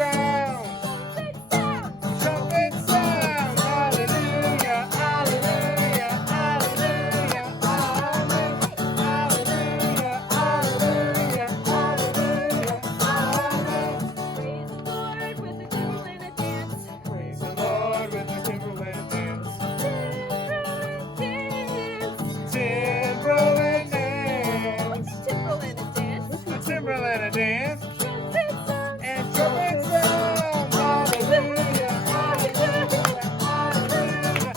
sound. Trumpet sound. Hallelujah, hallelujah, hallelujah, amen. Hallelujah, hallelujah, hallelujah, amen. Praise the Lord with the timbrel and a dance. Timbrel and dance. Timbrel and a dance. A timbrel and a dance. Trumpet sound. And trumpet sound. Hallelujah, hallelujah, hallelujah,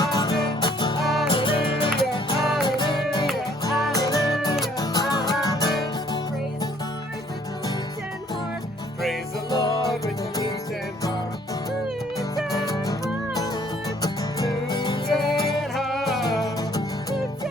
amen. Hallelujah, hallelujah, hallelujah, amen. Praise the Lord with the lute and harp. Praise the Lord with the lute and harp. Lute and harp. Lute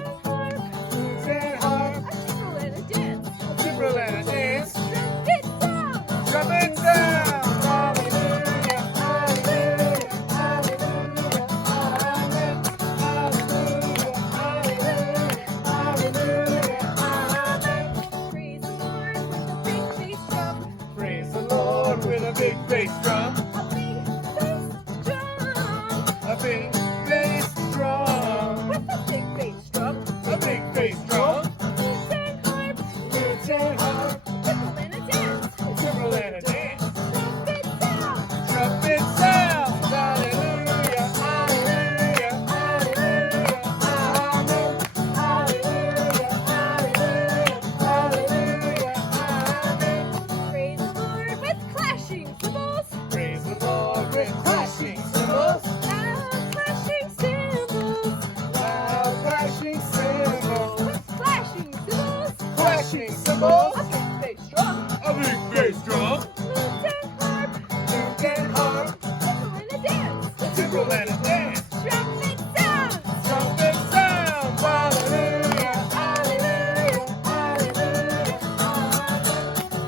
and harp. A timbrel and a dance. Timbrel and a dance. Trumpet sound. Trumpet sound. Hallelujah, hallelujah, hallelujah, amen. Hallelujah, hallelujah, hallelujah, amen. Praise the Lord with a big bass drum. Praise the Lord with a big bass drum. A big bass drum. A big bass drum. With a big bass drum. A big bass drum. Lute and harp. Lute and harp. Timbrel and a dance. Timbrel and a dance. Trumpet sound. Trumpet sound. Hallelujah, hallelujah, hallelujah, amen. Hallelujah, hallelujah, hallelujah, amen. Praise the Lord with clashing cymbals. Praise the Lord with clashing cymbals. Loud clashing cymbals. Loud clashing cymbals. With clashing cymbals. Clashing cymbals. A big bass drum. A big bass drum. Lute and harp. Lute and harp. Timbrel and a dance. Timbrel and a dance. Trumpet sound. Trumpet sound. Hallelujah, hallelujah, hallelujah, amen.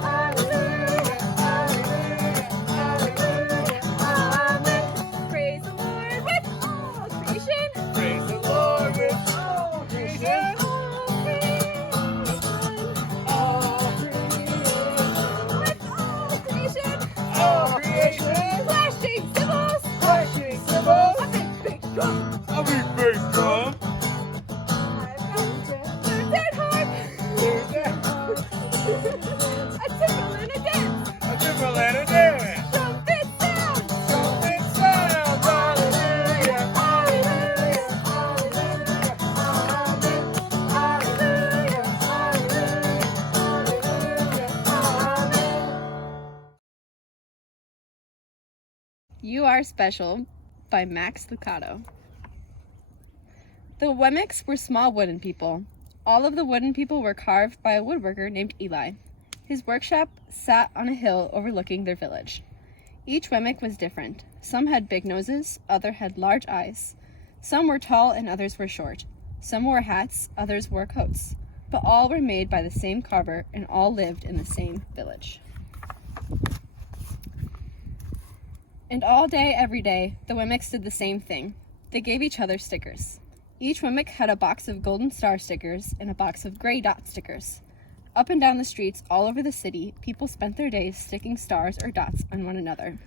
Hallelujah, hallelujah, hallelujah, amen. Praise the Lord with all creation. Praise the Lord with all creation. All creation. All creation. With all creation. All creation. Clashing cymbals. Clashing cymbals. A big bass drum. A big bass drum. I've got lute and harp. Lute and harp. A timbrel and a dance. A timbrel and a dance. Trumpet sound. Trumpet sound. Hallelujah, hallelujah, hallelujah, amen. Hallelujah, hallelujah, hallelujah, amen. You Are Special by Max Lucado. The Wemmicks were small wooden people. All of the wooden people were carved by a woodworker named Eli. His workshop sat on a hill overlooking their village. Each Wemmick was different. Some had big noses, others had large eyes. Some were tall and others were short. Some wore hats, others wore coats. But all were made by the same carver and all lived in the same village. And all day, every day, the Wemmicks did the same thing. They gave each other stickers. Each Wemmick had a box of golden star stickers and a box of gray dot stickers. Up and down the streets all over the city, people spent their days sticking stars or dots on one another.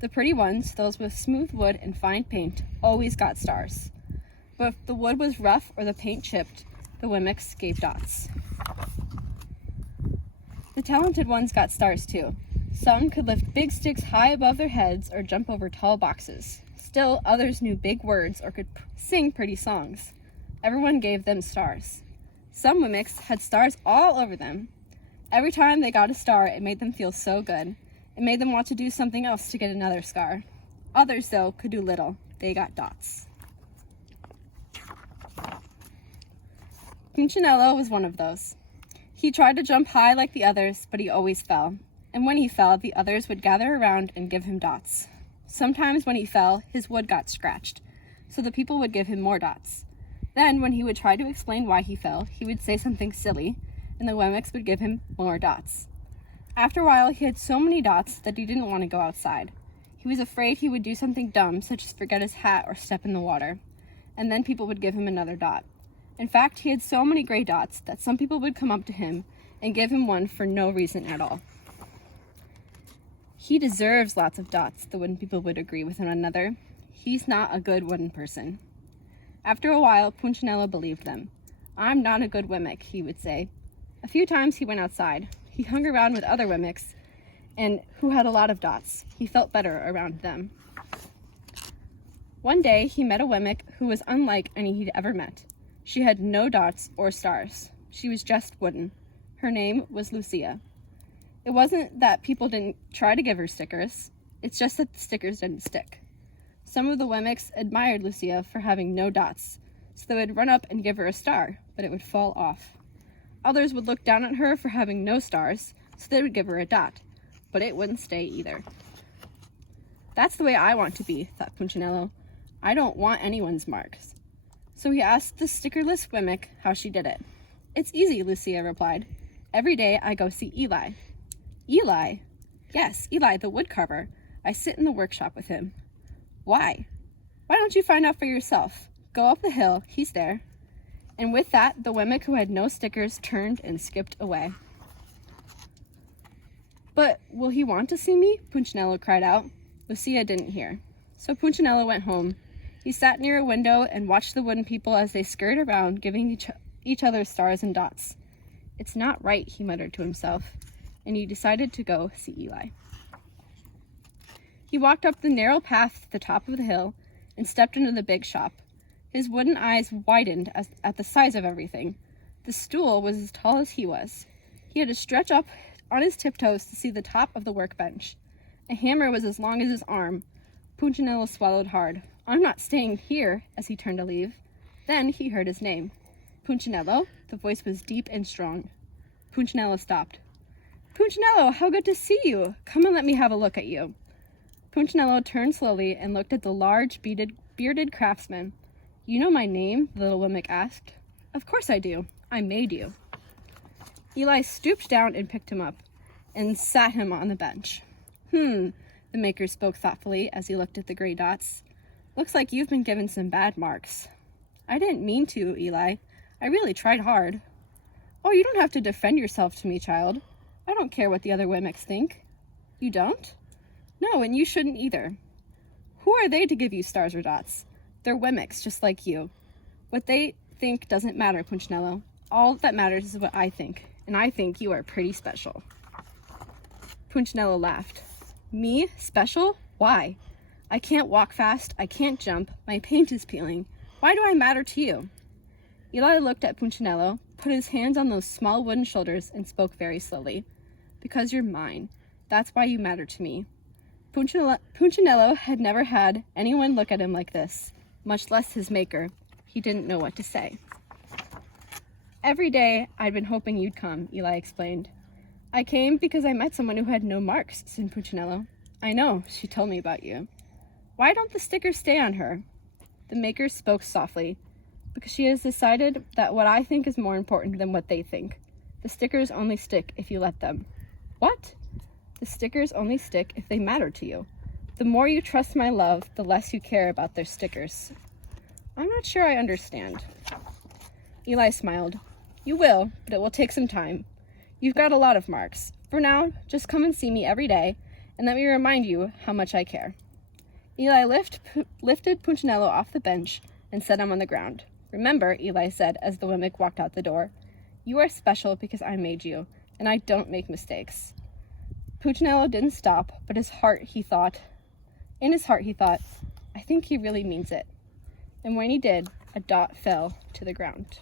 The pretty ones, those with smooth wood and fine paint, always got stars. But if the wood was rough or the paint chipped, the Wemmicks gave dots. The talented ones got stars too. Some could lift big sticks high above their heads or jump over tall boxes. Still, others knew big words or could sing pretty songs. Everyone gave them stars. Some Wemmicks had stars all over them. Every time they got a star, it made them feel so good. It made them want to do something else to get another star. Others, though, could do little. They got dots. Punchinello was one of those. He tried to jump high like the others, but he always fell. And when he fell, the others would gather around and give him dots. Sometimes when he fell, his wood got scratched, so the people would give him more dots. Then, when he would try to explain why he fell, he would say something silly, and the Wemmicks would give him more dots. After a while, he had so many dots that he didn't want to go outside. He was afraid he would do something dumb, such as forget his hat or step in the water, and then people would give him another dot. In fact, he had so many gray dots that some people would come up to him and give him one for no reason at all. He deserves lots of dots, the wooden people would agree with one another. He's not a good wooden person. After a while, Punchinello believed them. I'm not a good Wemmick, he would say. A few times he went outside. He hung around with other Wemmicks and who had a lot of dots. He felt better around them. One day, he met a Wemmick who was unlike any he'd ever met. She had no dots or stars. She was just wooden. Her name was Lucia. It wasn't that people didn't try to give her stickers. It's just that the stickers didn't stick. Some of the Wemmicks admired Lucia for having no dots, so they would run up and give her a star, but it would fall off. Others would look down at her for having no stars, so they would give her a dot, but it wouldn't stay either. That's the way I want to be, thought Punchinello. I don't want anyone's marks. So he asked the stickerless Wemmick how she did it. It's easy, Lucia replied. Every day I go see Eli. Eli? Yes, Eli the woodcarver. I sit in the workshop with him. Why? Why don't you find out for yourself? Go up the hill, he's there. And with that, the Wemmick who had no stickers turned and skipped away. But will he want to see me? Punchinello cried out. Lucia didn't hear. So Punchinello went home. He sat near a window and watched the wooden people as they scurried around, giving each other stars and dots. It's not right, he muttered to himself, and he decided to go see Eli. He walked up the narrow path to the top of the hill and stepped into the big shop. His wooden eyes widened at the size of everything. The stool was as tall as he was. He had to stretch up on his tiptoes to see the top of the workbench. A hammer was as long as his arm. Punchinello swallowed hard. I'm not staying here, as he turned to leave. Then he heard his name. Punchinello? The voice was deep and strong. Punchinello stopped. Punchinello, how good to see you! Come and let me have a look at you. Punchinello turned slowly and looked at the large, bearded craftsman. You know my name? The little Wemmick asked. Of course I do. I made you. Eli stooped down and picked him up and sat him on the bench. The maker spoke thoughtfully as he looked at the gray dots. Looks like you've been given some bad marks. I didn't mean to, Eli. I really tried hard. Oh, you don't have to defend yourself to me, child. I don't care what the other Wemmicks think. You don't? No, and you shouldn't either. Who are they to give you stars or dots? They're Wemmicks, just like you. What they think doesn't matter, Punchinello. All that matters is what I think, and I think you are pretty special. Punchinello laughed. Me? Special? Why? I can't walk fast, I can't jump, my paint is peeling. Why do I matter to you? Eli looked at Punchinello, put his hands on those small wooden shoulders, and spoke very slowly. Because you're mine. That's why you matter to me. Punchinello had never had anyone look at him like this, much less his maker. He didn't know what to say. Every day I'd been hoping you'd come, Eli explained. I came because I met someone who had no marks, said Punchinello. I know, she told me about you. Why don't the stickers stay on her? The maker spoke softly. Because she has decided that what I think is more important than what they think. The stickers only stick if you let them. What? The stickers only stick if they matter to you. The more you trust my love, the less you care about their stickers. I'm not sure I understand. Eli smiled. You will, but it will take some time. You've got a lot of marks. For now, just come and see me every day, and let me remind you how much I care. Eli lifted Punchinello off the bench and set him on the ground. Remember, Eli said as the Wemmick walked out the door, you are special because I made you, and I don't make mistakes. Punchinello didn't stop, but in his heart he thought, I think he really means it. And when he did, a dot fell to the ground.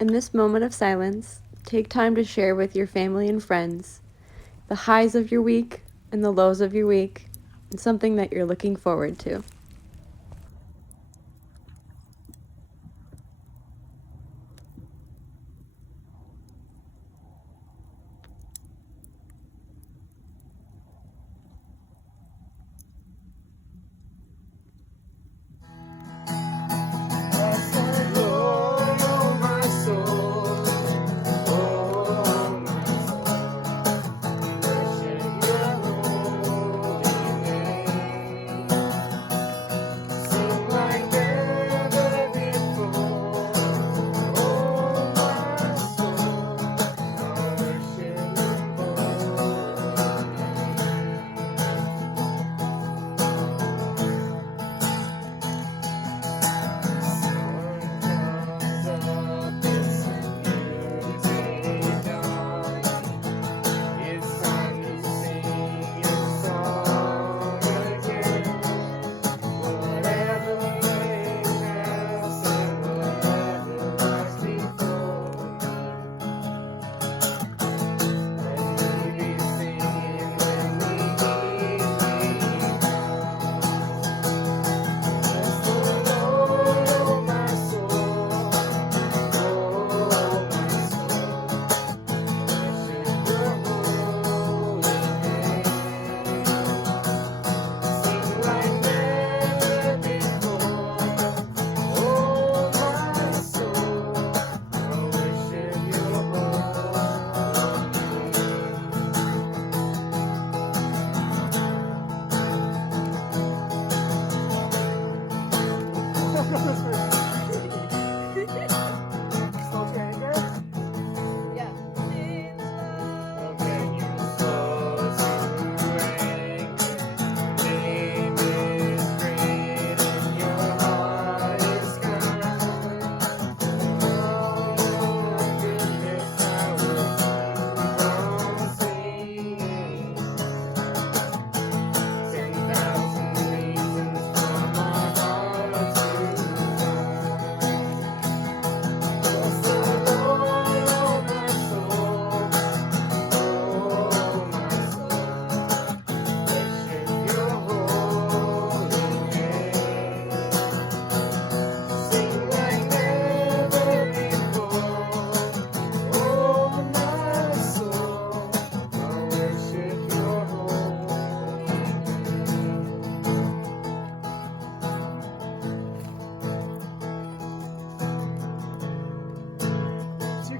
In this moment of silence, take time to share with your family and friends the highs of your week and the lows of your week, and something that you're looking forward to.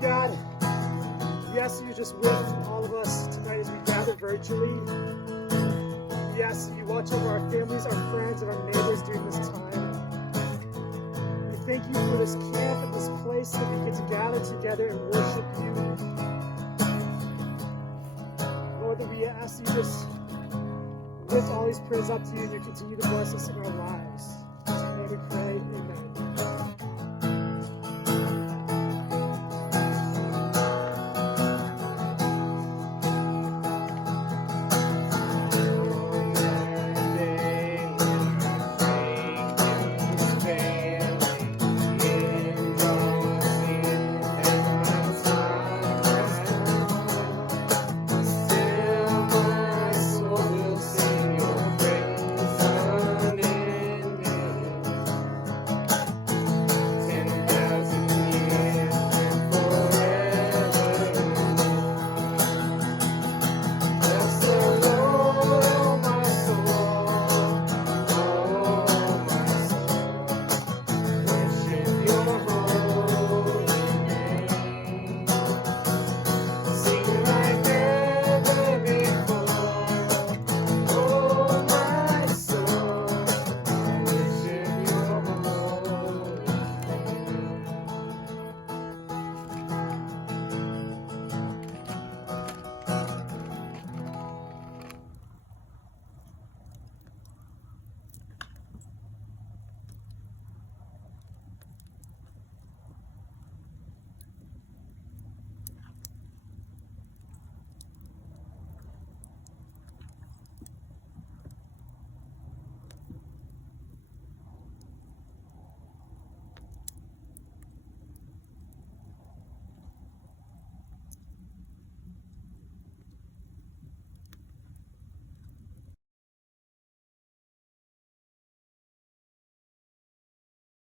God, we ask that you just with all of us tonight as we gather virtually. We ask that you watch over our families, our friends, and our neighbors during this time. We thank you for this camp and this place that we get to gather together and worship you. Lord, that we ask that you just lift all these prayers up to you and you continue to bless us in our lives. May we pray, amen.